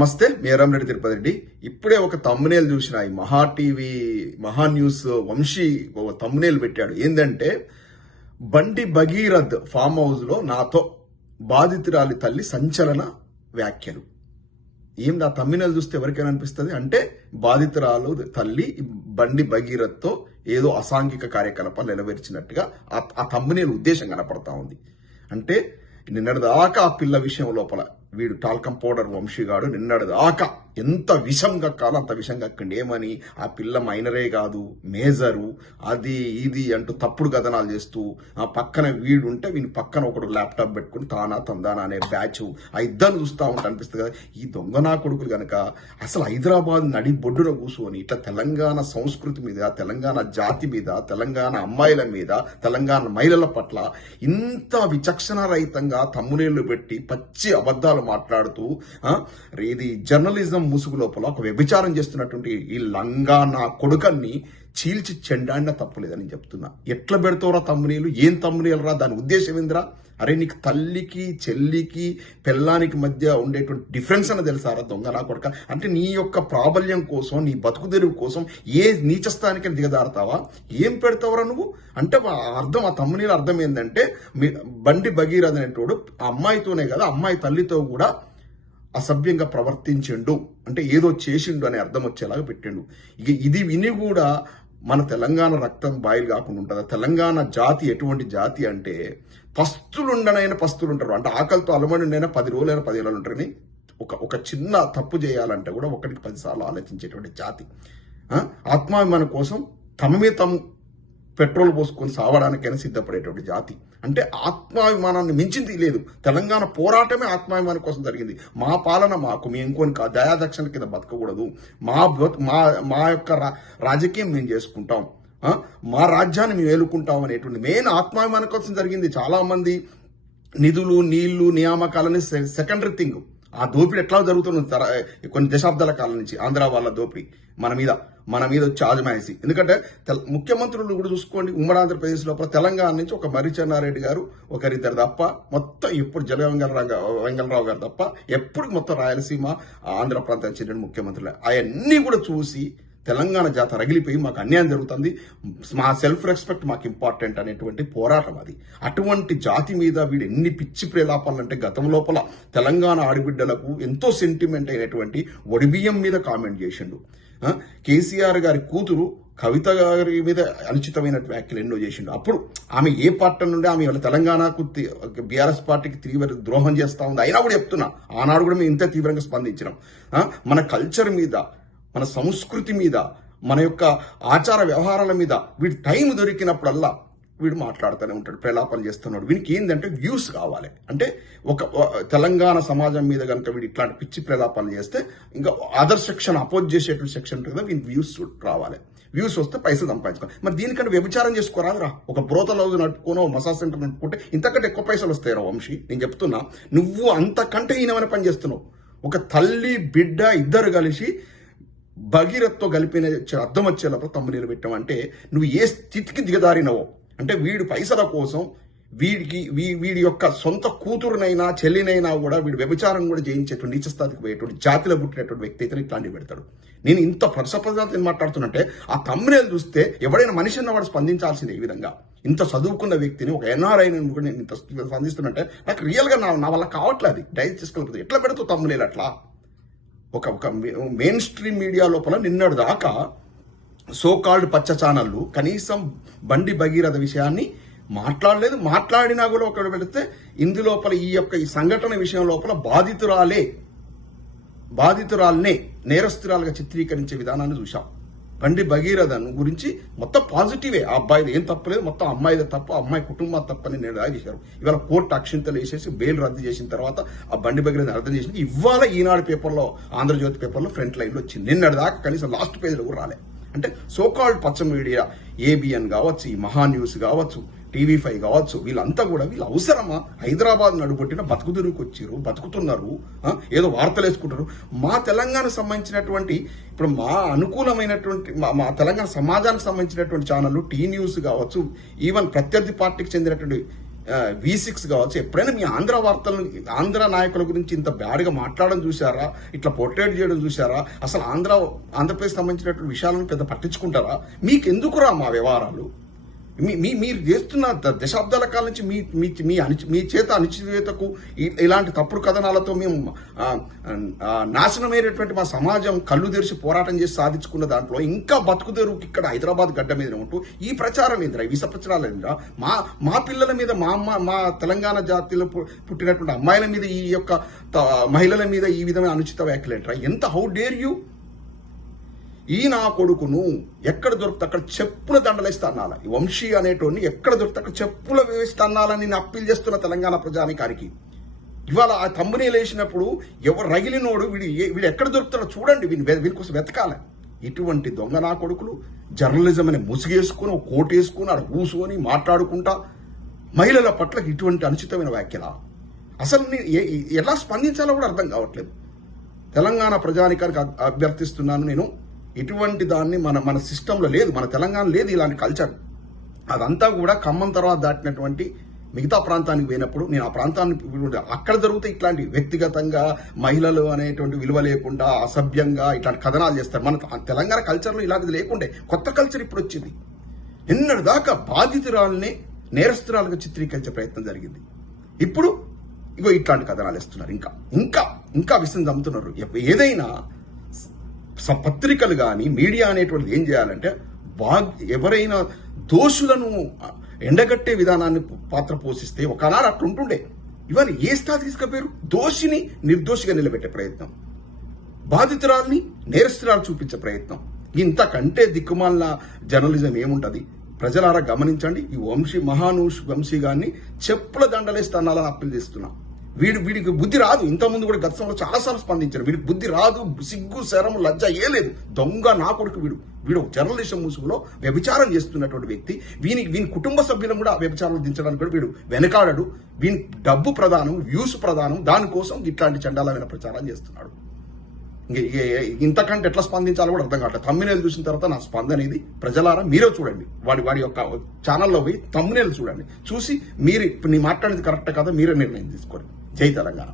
నమస్తే, మీరం రెడ్డి తిరుపతి రెడ్డి. ఇప్పుడే ఒక తమ్మునేలు చూసిన ఈ మహా టీవీ మహా న్యూస్ వంశీ ఒక తమ్మునేలు పెట్టాడు. ఏంటంటే బండి భగీరథ్ ఫామ్ హౌస్ లో నాతో బాధితురాలి తల్లి సంచలన వ్యాఖ్యలు. ఏం నా తమ్మునేలు చూస్తే ఎవరికైనా అనిపిస్తుంది అంటే బాధితురాలు తల్లి బండి భగీరథ్ తో ఏదో అసాంఘిక కార్యకలాపాలు నెరవేర్చినట్టుగా ఆ తమ్మునేలు ఉద్దేశం కనపడతా ఉంది. అంటే నిన్నటిదాకా ఆ పిల్ల విషయం లోపల వీడు టాల్కం పౌడర్ వంశీగాడు నిన్నటిదాకా ఎంత విషం కక్కాలో అంత విషం కక్కండి. ఏమని ఆ పిల్ల మైనరే కాదు, మేజరు, అది ఇది అంటూ తప్పుడు కథనాలు చేస్తూ ఆ పక్కన వీడు ఉంటే వీని పక్కన ఒకడు ల్యాప్టాప్ పెట్టుకుని తానా తందానా అనే బ్యాచ్ ఆ ఇద్దరు చూస్తూ ఉంటే అనిపిస్తుంది కదా. ఈ దొంగ నా కొడుకులు గనక అసలు హైదరాబాద్ నడి బొడ్డున కూర్చొని ఇట్లా తెలంగాణ సంస్కృతి మీద, తెలంగాణ జాతి మీద, తెలంగాణ అమ్మాయిల మీద, తెలంగాణ మహిళల పట్ల ఇంత విచక్షణ రహితంగా తమ్మునేళ్లు పెట్టి పచ్చి అబద్ధాలు మాట్లాడుతూ ఇది జర్నలిజం ముసుగు లోపల ఒక వ్యభిచారం చేస్తున్నటువంటి ఈ లంగా నా కొడుకన్ని చీల్చి చెండాడిన తప్పులేదని చెప్తున్నా. ఎట్లా పెడతావురా తమ్మునీలు? ఏం తమ్మునీలు రా? దాని ఉద్దేశం ఏందిరా? అరే నీకు తల్లికి చెల్లికి పెళ్ళానికి మధ్య ఉండేటువంటి డిఫరెన్స్ అని తెలుసారా దొంగ నా కొడుక? అంటే నీ యొక్క ప్రాబల్యం కోసం, నీ బతుకు తెరువు కోసం ఏ నీచస్థానికి దిగదారుతావా? ఏం పెడతావురా నువ్వు? అంటే అర్థం, ఆ తమ్మునీల అర్థం ఏంటంటే బండి భగీరథ్ అనేటోడు ఆ అమ్మాయితోనే కదా అమ్మాయి తల్లితో కూడా అసభ్యంగా ప్రవర్తించిండు, అంటే ఏదో చేసిండు అనే అర్థం వచ్చేలాగా పెట్టిండు. ఇక ఇది విని కూడా మన తెలంగాణ రక్తం బాయిలు కాకుండా ఉంటుందా? తెలంగాణ జాతి ఎటువంటి జాతి అంటే పస్తులుండనైనా పస్తులు ఉంటారు. అంటే ఆకలితో అలమడినైనా 10 రోజులైనా 15 రోజులు ఉంటారని ఒక చిన్న తప్పు చేయాలంటే కూడా 1కి 10 సార్లు ఆలోచించేటువంటి జాతి. ఆత్మాభిమానం కోసం తమ మీద తమ పెట్రోల్ పోసుకొని సావడానికైనా సిద్ధపడేటువంటి జాతి. అంటే ఆత్మాభిమానాన్ని మించింది లేదు. తెలంగాణ పోరాటమే ఆత్మాభిమానం కోసం జరిగింది. మా పాలన మాకు, మేము ఇంకొని దయాదక్షిణ కింద బతకకూడదు, మా యొక్క రాజకీయం మేము చేసుకుంటాం, మా రాజ్యాన్ని మేము ఏలుకుంటాం అనేటువంటి మెయిన్ ఆత్మాభిమానం కోసం జరిగింది. చాలా మంది నిధులు, నీళ్లు, నియామకాలని సెకండరీ థింగ్. ఆ దోపిడీ ఎట్లా జరుగుతుంది కొన్ని దశాబ్దాల కాలం నుంచి ఆంధ్ర వాళ్ళ దోపిడీ మన మీద వచ్చి ఆజమాయిసి. ఎందుకంటే ముఖ్యమంత్రులు కూడా చూసుకోండి, ఉమ్మడి ఆంధ్రప్రదేశ్ లోపల తెలంగాణ నుంచి ఒక మర్రి చెన్నారెడ్డి గారు, ఒకరిద్దరు తప్ప మొత్తం ఇప్పుడు వెంగళరావు గారు తప్ప ఎప్పుడు మొత్తం రాయలసీమ ఆంధ్ర ప్రాంతానికి చెందిన ముఖ్యమంత్రులు అవన్నీ కూడా చూసి తెలంగాణ జాత రగిలిపోయి మాకు అన్యాయం జరుగుతుంది, మా సెల్ఫ్ రెస్పెక్ట్ మాకు ఇంపార్టెంట్ అనేటువంటి పోరాటం అది. అటువంటి జాతి మీద వీడు ఎన్ని పిచ్చి ప్రేలాపాలంటే గతం లోపల తెలంగాణ ఆడబిడ్డలకు ఎంతో సెంటిమెంట్ అయినటువంటి ఒడిబియ్యం మీద కామెంట్ చేసిండు. కేసీఆర్ గారి కూతురు కవిత గారి మీద అనుచితమైన వ్యాఖ్యలు ఎన్నో చేసిండు. అప్పుడు ఆమె ఏ పార్టీ నుండి ఆమె తెలంగాణకు బీఆర్ఎస్ పార్టీకి తీవ్ర ద్రోహం చేస్తా ఉంది. అయినా కూడా చెప్తున్నా, ఆనాడు కూడా మేము ఇంత తీవ్రంగా స్పందించినాం. మన కల్చర్ మీద, మన సంస్కృతి మీద, మన యొక్క ఆచార వ్యవహారాల మీద వీడు టైం దొరికినప్పుడల్లా వీడు మాట్లాడుతూనే ఉంటాడు, ప్రలాపన చేస్తున్నాడు. వీనికి ఏంటంటే వ్యూస్ కావాలి. అంటే ఒక తెలంగాణ సమాజం మీద కనుక వీడు ఇట్లాంటి పిచ్చి ప్రలాపాలు చేస్తే ఇంకా అదర్ సెక్షన్ అపోజ్ చేసేటువంటి సెక్షన్ ఉంటుంది కదా, వీనికి వ్యూస్ రావాలి. వ్యూస్ వస్తే పైసలు సంపాదించుకోవాలి. మరి దీనికంటే వ్యభిచారం చేసుకోరాదురా? ఒక బ్రోతల్ హౌస్ నట్టుకోనో మసాజ్ సెంటర్ నట్టుకుంటే ఇంతకంటే ఎక్కువ పైసలు వస్తాయిరా వంశీ. నేను చెప్తున్నా, నువ్వు అంతకంటే ఈయనమైన పని చేస్తున్నావు. ఒక తల్లి బిడ్డ ఇద్దరు కలిసి భగీరథ్తో కలిపిన అర్థం వచ్చేలా తమ్మునీలు పెట్టామంటే నువ్వు ఏ స్థితికి దిగదారినవో. అంటే వీడు పైసల కోసం వీడి యొక్క సొంత కూతురునైనా చెల్లినైనా కూడా వీడు వ్యభిచారం కూడా చేయించేటువంటి నీచ స్థాయికి పోయేటువంటి జాతిలో పుట్టినటువంటి వ్యక్తి అయితే ఇట్లాంటివి పెడతాడు. నేను ఇంత ప్రసపదాలు మాట్లాడుతున్నట్టే ఆ తమ్మునేలు చూస్తే ఎవడైనా మనిషి అన్నవాడు స్పందించాల్సిందే. ఈ విధంగా ఇంత చదువుకున్న వ్యక్తిని, ఒక ఎన్ఆర్ఐ నేను ఇంత స్పందిస్తున్నట్టే నాకు రియల్గా నా వల్ల కావట్లేదు. డైజెస్ట్ చేసుకోలేకపోతే ఎట్లా పెడతావు తమ్మునేలు అట్లా? ఒక మెయిన్ స్ట్రీమ్ మీడియా లోపల నిన్నటి దాకా సో కాల్డ్ పచ్చ ఛానళ్ళు కనీసం బండి భగీరథ విషయాన్ని మాట్లాడలేదు. మాట్లాడినా కూడా ఒకటి పెడితే ఇందులోపల ఈ సంఘటన విషయం లోపల బాధితురాలనే నేరస్తురాలుగా చిత్రీకరించే విధానాన్ని చూశాం. బండి భగీరథన్ గురించి మొత్తం పాజిటివే. ఆ అబ్బాయిది ఏం తప్పలేదు, మొత్తం అమ్మాయిదే తప్పు, అమ్మాయి కుటుంబం తప్పని నిర్ణయం చేశారు. ఇవాళ కోర్టు అక్షింతలు వేసేసి బెయిల్ రద్దు చేసిన తర్వాత ఆ బండి భగీరథన్ అర్థం చేసింది. ఇవాళ ఈనాడు పేపర్లో, ఆంధ్రజ్యోతి పేపర్లో ఫ్రంట్ లైన్లో వచ్చింది. నిన్నటి దాకా కనీసం లాస్ట్ పేజీలో కూడా రాలే. అంటే సోకాల్డ్ పచ్చ మీడియా, ఏబిఎన్ కావచ్చు, ఈ మహా న్యూస్ కావచ్చు, టీవీ5 కావచ్చు, వీళ్ళంతా కూడా వీళ్ళు అవసరమా? హైదరాబాద్ నడుబొట్టిన బతుకుదురుకు వచ్చారు, బతుకుతున్నారు, ఏదో వార్తలు వేసుకుంటారు. మా తెలంగాణ సంబంధించినటువంటి, ఇప్పుడు మా అనుకూలమైనటువంటి మా తెలంగాణ సమాజానికి సంబంధించినటువంటి ఛానళ్ళు, టీ న్యూస్ కావచ్చు, ఈవెన్ ప్రత్యర్థి పార్టీకి చెందినటువంటి V6 కావచ్చు, ఎప్పుడైనా మీ ఆంధ్ర వార్తలను, ఆంధ్ర నాయకుల గురించి ఇంత బ్యాడ్గా మాట్లాడడం చూసారా? ఇట్లా పోర్ట్రేట్ చేయడం చూసారా? అసలు ఆంధ్రప్రదేశ్ సంబంధించినటువంటి విషయాలను పెద్ద పట్టించుకుంటారా? మీకు ఎందుకురా మా వ్యవహారాలు? మీరు చేస్తున్న దశాబ్దాల కాలం నుంచి మీ చేత అనిశ్చితకు ఇలాంటి తప్పుడు కథనాలతో మేము నాశనమైనటువంటి మా సమాజం కళ్ళు తెరిచి పోరాటం చేసి సాధించుకున్న దాంట్లో ఇంకా బతుకుదేరుకి ఇక్కడ హైదరాబాద్ గడ్డ మీద ఉంటూ ఈ ప్రచారం ఏంద్రా, విష ప్రచారాలు ఏంద్రా? మా పిల్లల మీద, మా తెలంగాణ జాతిలో పుట్టినటువంటి అమ్మాయిల మీద, ఈ యొక్క మహిళల మీద ఈ విధమైన అనుచిత వ్యాఖ్యలు ఏంట్రా? ఎంత హౌ డేర్ యూ? ఈ నా కొడుకును ఎక్కడ దొరికితే అక్కడ చెప్పుల దండలేస్తే అన్నాల. ఈ వంశీ అనేటోని ఎక్కడ దొరికితే అక్కడ చెప్పుల వేస్తే అన్నాలని నేను అప్పీల్ చేస్తున్న తెలంగాణ ప్రజానికానికి. ఇవాళ ఆ తమ్మునేలు వేసినప్పుడు ఎవరు రగిలినోడు వీడు ఎక్కడ దొరుకుతాడో చూడండి, వీని కోసం వెతకాలి. ఇటువంటి దొంగ నా కొడుకులు జర్నలిజం అని ముసుగేసుకుని, ఒక కోటు వేసుకుని, అక్కడ కూసుకొని మాట్లాడుకుంటా మహిళల పట్ల ఇటువంటి అనుచితమైన వ్యాఖ్యల అసలు ఎలా స్పందించాలో కూడా అర్థం కావట్లేదు. తెలంగాణ ప్రజానికానికి అభ్యర్థిస్తున్నాను నేను, ఇటువంటి దాన్ని మన సిస్టంలో లేదు, మన తెలంగాణ లేదు ఇలాంటి కల్చర్. అదంతా కూడా ఖమ్మం తర్వాత దాటినటువంటి మిగతా ప్రాంతానికి పోయినప్పుడు నేను ఆ ప్రాంతాన్ని అక్కడ జరిగితే ఇట్లాంటి వ్యక్తిగతంగా మహిళలు అనేటువంటి విలువ లేకుండా అసభ్యంగా ఇట్లాంటి కథనాలు చేస్తారు. మన తెలంగాణ కల్చర్లో ఇలాంటిది లేకుండే, కొత్త కల్చర్ ఇప్పుడు వచ్చింది. నిన్నటి దాకా బాధితురాలని నేరస్తురాలుగా చిత్రీకరించే ప్రయత్నం జరిగింది. ఇప్పుడు ఇగో ఇట్లాంటి కథనాలు ఇస్తున్నారు. ఇంకా విషయం చంపుతున్నారు. ఏదైనా పత్రికలు కానీ మీడియా అనేటువంటిది ఏం చేయాలంటే ఎవరైనా దోషులను ఎండగట్టే విధానాన్ని పాత్ర పోషిస్తే ఒకనాడు అట్లుంటుండే. ఇవాళ ఏ స్థాయి తీసుకపోయారు? దోషిని నిర్దోషిగా నిలబెట్టే ప్రయత్నం, బాధితురాల్ని నేరస్తురాలు చూపించే ప్రయత్నం. ఇంతకంటే దిక్కుమాలిన జర్నలిజం ఏముంటది? ప్రజలారా గమనించండి. ఈ వంశీ గారిని చెప్పుల దండలేస్తానాలని అప్పీల్ చేస్తున్నాం. వీడికి బుద్ధి రాదు. ఇంతకుముందు కూడా గతంలో చాలాసార్లు స్పందించారు. వీడికి బుద్ధి రాదు, సిగ్గు శరం లజ్జ ఏ లేదు. దొంగ నా కొడుకు వీడు జర్నలిజం ముసుగులో వ్యభిచారం చేస్తున్నటువంటి వ్యక్తి. వీని కుటుంబ సభ్యులను కూడా వ్యభిచారం దించడానికి కూడా వీడు వెనకాడడు. వీని డబ్బు ప్రధానం, వ్యూస్ ప్రధానం, దానికోసం ఇట్లాంటి చండాలమైన ప్రచారం చేస్తున్నాడు. ఇంతకంటే ఎట్లా స్పందించాలో కూడా అర్థం కావట్లేదు. తమ్మునేలు చూసిన తర్వాత నా స్పందన ఇది. ప్రజలారా మీరే చూడండి, వాడి యొక్క ఛానల్లో పోయి తమ్మునేలు చూడండి. చూసి మీరు ఇప్పుడు నీ మాట్లాడేది కరెక్ట్ కదా, మీరే నిర్ణయం తీసుకోండి. జై తెలంగాణ.